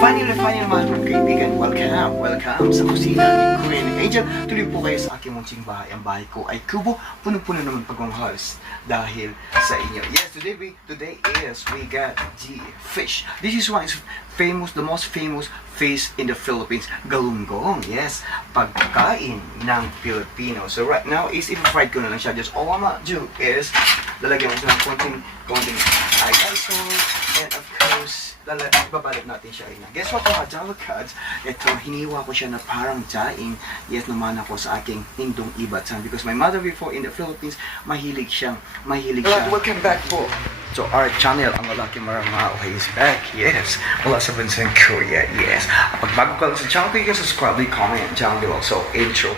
Finally mga kaibigan, welcome sa kusina ni Queen Angel. Tuloy po kayo sa aking munting bahay. Ang bahay ko ay kubo, punong-puno naman pagmamahal dahil sa inyo. Yes, today we got the fish. This is one is famous, the most famous fish in the Philippines, galunggong. Yes, pagkain ng Pilipino. So right now is i-fried ko na lang siya. Just all I'm gonna do is lalagyan ko siya ng konting isol, and of course babalot natin siya ina. Guess what mga Jalacads? Ito, hiniwa ko siya na parang daing. Yes naman ako sa aking Indong Ibatan because my mother before in the Philippines, mahilig siya. Welcome back po. So our channel, ang Lalaki Marama is back. Yes. Mula sa bansang Korea. Yes. Pag bago ka lang sa channel, you can subscribe, leave comment down below. So intro.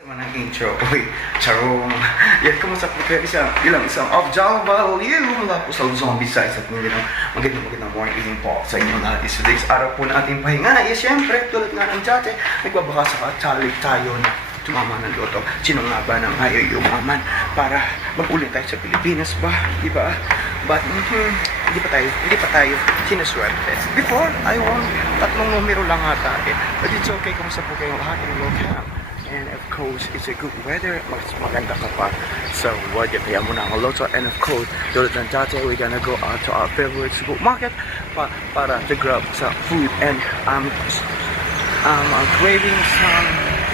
Manang intro. Uy, charong. Yan, kumusta po kayo isang of Java Value mula po sa Luzon, Visayas at magandang morning po sa inyo lahat. Today's araw po na ating pahinga. Yes, syempre, tulad nga ng dati, nagbabaka sa katalik tayo na tumama ng loto. Sino nga ba nang ayaw yumaman para mag-ulit tayo sa Pilipinas ba? Diba? But, hindi pa tayo sinuswerte. Before, I won 3 numero lang ata eh. But it's okay, kumusta po kayo lahat in Locam. And of course, it's a good weather. Mas maganda ka pa sa weather. Kaya muna ang loto. And of course, tulad ng dati, we're gonna go out to our favorite supermarket para to grab some food. And I'm craving some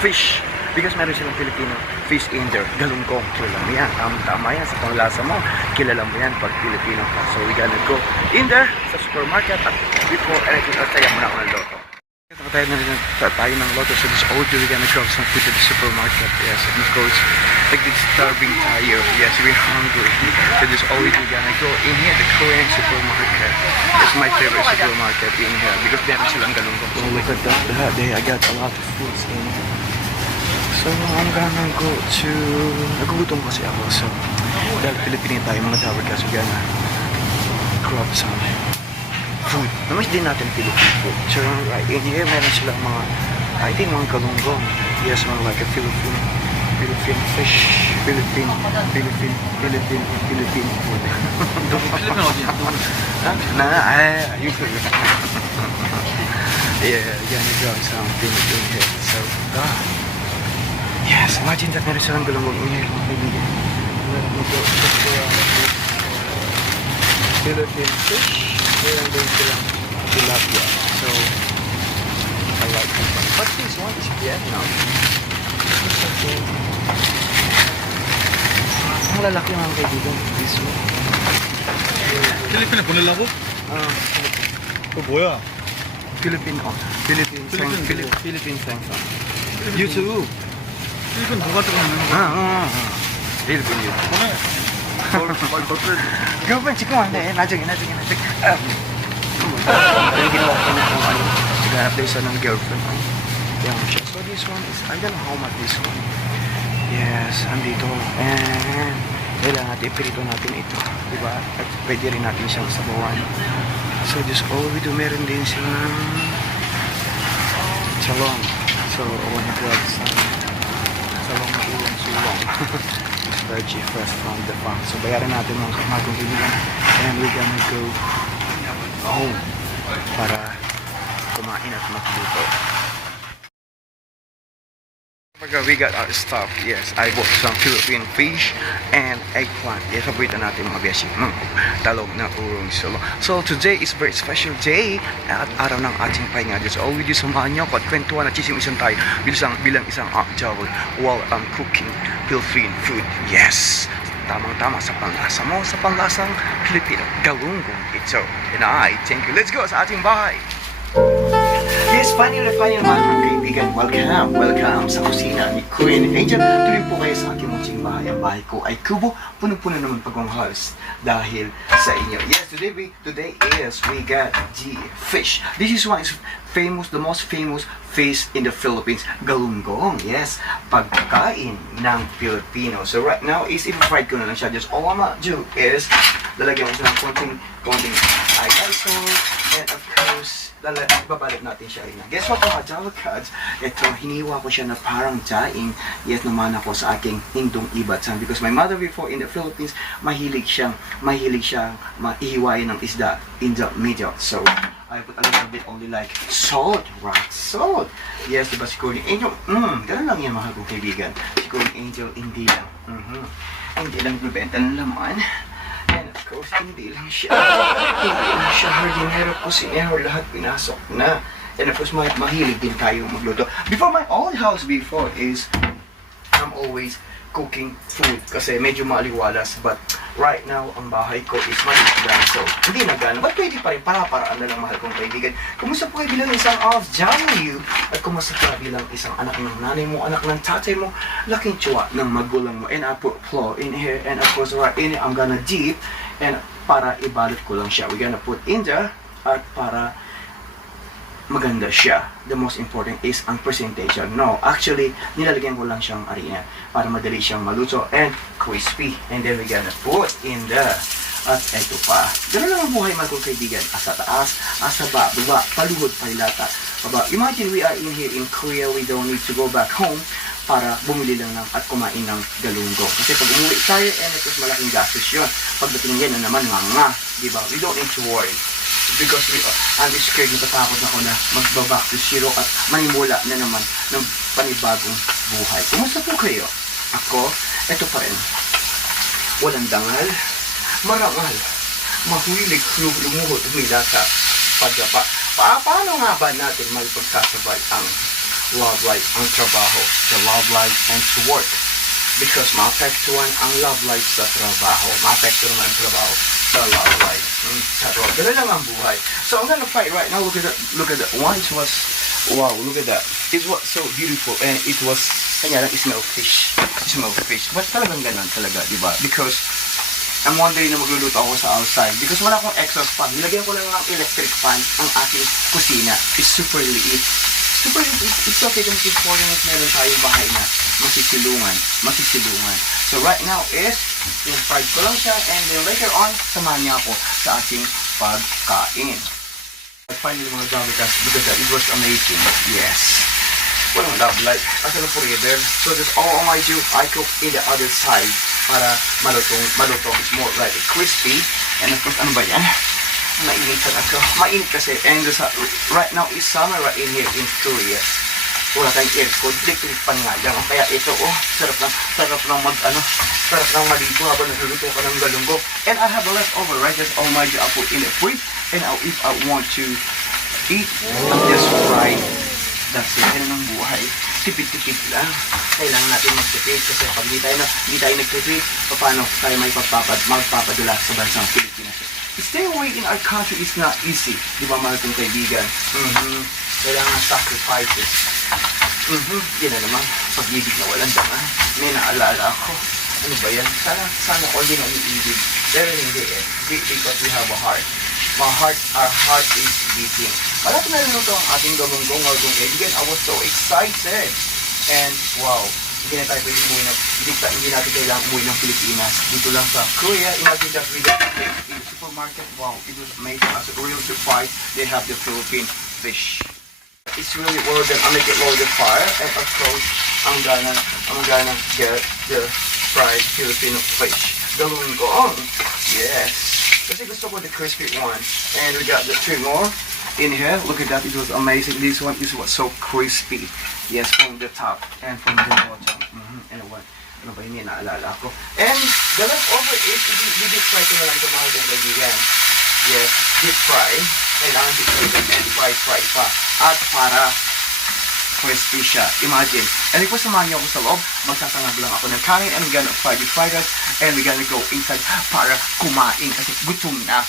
fish because meron silang Filipino fish in there. Galunggong. Kilala mo yan. Tama yan sa panglasa mo. Kilala mo yan pag Filipino ka. So we're gonna go in there sa supermarket. At before anything else, tayo muna ako ng loto. Tayo ng loto, so this audio we're gonna grab some food at the supermarket. Yes, and of course, like this starving tayo. Yes, we're hungry. So this audio we're gonna go in here, the Korean supermarket. It's my favorite supermarket in here because meron silang galunggong. So look at that, I got a lot of foods in here. So I'm gonna go to, nagugutom kasi ako. So dahil Pilipino tayo mga tower guys, we're gonna grab some food. Namiss din natin Philippine food. So right in here, meron silang mga, I think mga galunggong. Yes, mga like a Philippine fish. Philippine food. Philippine 어디야? You could. Yeah, gonna grab some Philippine here. So, yes, imagine that meron silang galunggong in here. Philippine fish. Meron din silang tilapia. So, I like that one. But this one is Vietnam. It's okay. Ang lalaki mga kaibigan. This one. 필리핀에 보내려고? 그거 뭐야? Philippine 생선. 유튜브. 필리핀 뭐가 들어있는 거야? Philippine YouTube. 보내. Girlfriend, 지금 안 돼. 나중에. Yung ginawa ko na kung ano. Sighanap tayo sa ng girlfriend. Yan siya. So this one is, I don't know how much this one. Yes, andito. And kailangan natin, ipirito natin ito. Diba? At pwede rin natin siyang sabawan. So just all we do, meron din silang salong. So I wanna grab some salong na ulang-sulong. Veggie fresh from the farm. So bayaran natin mga kamagong kaibigan. And we're gonna go home para kumain at magluto. We got our stuff. Yes, I bought some Philippine fish and eggplant. Yes, paborito natin mga beshi. Talog na urong solo. So today is very special day at araw ng ating pahinga. So always samahan niyo ako at kwentuhan at chisimisan tayo bilang isang job while I'm cooking Philippine food. Yes, tamang-tama sa panlasa mo, sa panlasang Pilipino. Galunggong ito. And I thank you. Let's go sa ating bahay. Yes, finally mga kaibigan. Welcome sa kusina ni Queen Angel. Tuloy po kayo sa aking munting bahay. Ang bahay ko ay kubo. Punong-puno naman pagmamahals dahil sa inyo. Yes, today we got the fish. This is one is famous, the most famous fish in the Philippines. Galunggong. Yes, pagkain ng Pilipino. So right now is i-fried ko na lang siya. Just all I'm gonna do is lalagyan ko siya ng konting salt, and of course babalik natin siya rin. Guess what mga Jalacads? Ito, hiniwa ko siya na parang daing. Yes naman ako sa aking hindong ibatan. Because my mother before in the Philippines, mahilig siyang maihiwain ng isda in the middle. So, I put a little bit only like salt, right? Salt! Yes, diba si Queen Angel? Ganun lang yan mga kong kaibigan. Si Queen Angel, hindi lang. Hindi lang bibenta ng laman. And of course, hindi lang siya hardinero, kusinero, lahat pinasok na. And of course, mahilig din tayo magluto. Before my old house before is, I'm always cooking food kasi medyo maaliwalas. But right now, ang bahay ko is maliit lang. So, hindi na gano'n. But pwede pa rin, para-paraan na lang mahal kong kaibigan. Kumusta po kayo bilang isang OFW? At kumusta ka bilang isang anak ng nanay mo, anak ng tatay mo, laking tsuwa ng magulang mo. And I put flour in here. And of course, right in it, I'm gonna dip. And para ibalot ko lang siya. We're gonna put in there. At para maganda siya. The most important is ang presentation. No, actually, nilalagyan ko lang siyang harina para madali siyang maluto and crispy. And then we're gonna put in the at eto pa. Ganun lang ang buhay mga kong kaibigan. Asa taas, asa baba, paluhod, palilata. Baba. Imagine we are in here in Korea, we don't need to go back home para bumili lang ng at kumain ng galunggong. Kasi pag umuwi tayo, ito malaking gastos yun. Pagdating yan na naman, diba? We don't need to worry. Because I'm scared, natatakot ako na magbaback to zero at manimula na naman ng panibagong buhay. Kumusta po kayo? Ako, ito pa rin. Walang dangal, marangal, mahulig, lumuhod, umilata, pagdapa. Paano nga ba natin may pagkasabay ang love life, ang trabaho, the love life and to work? Because maapektuhan ang love life sa trabaho. Maapektuhan ang trabaho sa love life. Sa trabaho. Ganun lang ang buhay. So I'm gonna fight right now. Look at that. Look at that. One was, wow, look at that. It was so beautiful. And it was, kanya lang, smell fish. Smell fish. But talagang ganun talaga, di ba? Because I'm one day na magluluto ako sa outside. Because wala akong exhaust fan. Nilagyan ko lang ng electric fan ang aking kusina. It's super liit. Super, it's okay kung important meron tayong bahay na masisilungan. So right now is, fried ko lang siya and then later on, samahan niya ako sa ating pagkain. Finally mga Jalacads, because it was amazing. Yes. Walang love life. Asa na forever. So that's all I do. I cook in the other side para malutong. It's more like crispy. And of course, ano ba yan? Mainitan ako. Mainit kasi. And right now is summer right in here in Korea. Wala tayong aircon. Electric pan nga lang. Kaya ito, sarap ng maligo habang nagluluto ka ng galunggong. And I have a leftover, right? That's all my job. I put in the fridge. And if I want to eat, I'll just fry. That's it. Yan ang buhay. Tipid-tipid lang. Kailangan natin magtipid kasi pag hindi tayo nagtipid, paano tayo may magpapadala sa bansang Pilipinas? Stay away in our country is not easy. Di ba mahal kong kaibigan? Kailangan sacrifices. Yan na naman. Pag-ibig na walang dama. May naalala ako. Ano ba yan? Sana all din ang iibig. Pero hindi eh. Because we have a heart. Our heart is beating. Malapit na rin ito ang ating galunggong mga kong kaibigan. I was so excited. And wow. Hindi na tayo pwede umuwi hindi natin kailangan umuwi ng Pilipinas. Dito lang sa Korea, imagine that we got in the supermarket. Wow, it was amazing. As a real surprise, they have the Philippine fish. It's really worth it. I make it low the fire. And of course, I'm gonna get the fried Filipino fish. Galunggong. Yes. Kasi gusto ko the crispy one. And we got the 2 more in here. Look at that. It was amazing. This one is so crispy. Yes, from the top and from the bottom. Ano ba yun, naalala ko. And the leftover is, deep fry ko na lang ito mga kaibigan. Yes, deep fry. Kailangan deep fry and fry pa. At para crispy siya. Imagine. And if samahan niyo ako sa loob, magsasangag lang ako ng kanin and we're gonna fry the fried rice and we're gonna go inside para kumain kasi gutom na.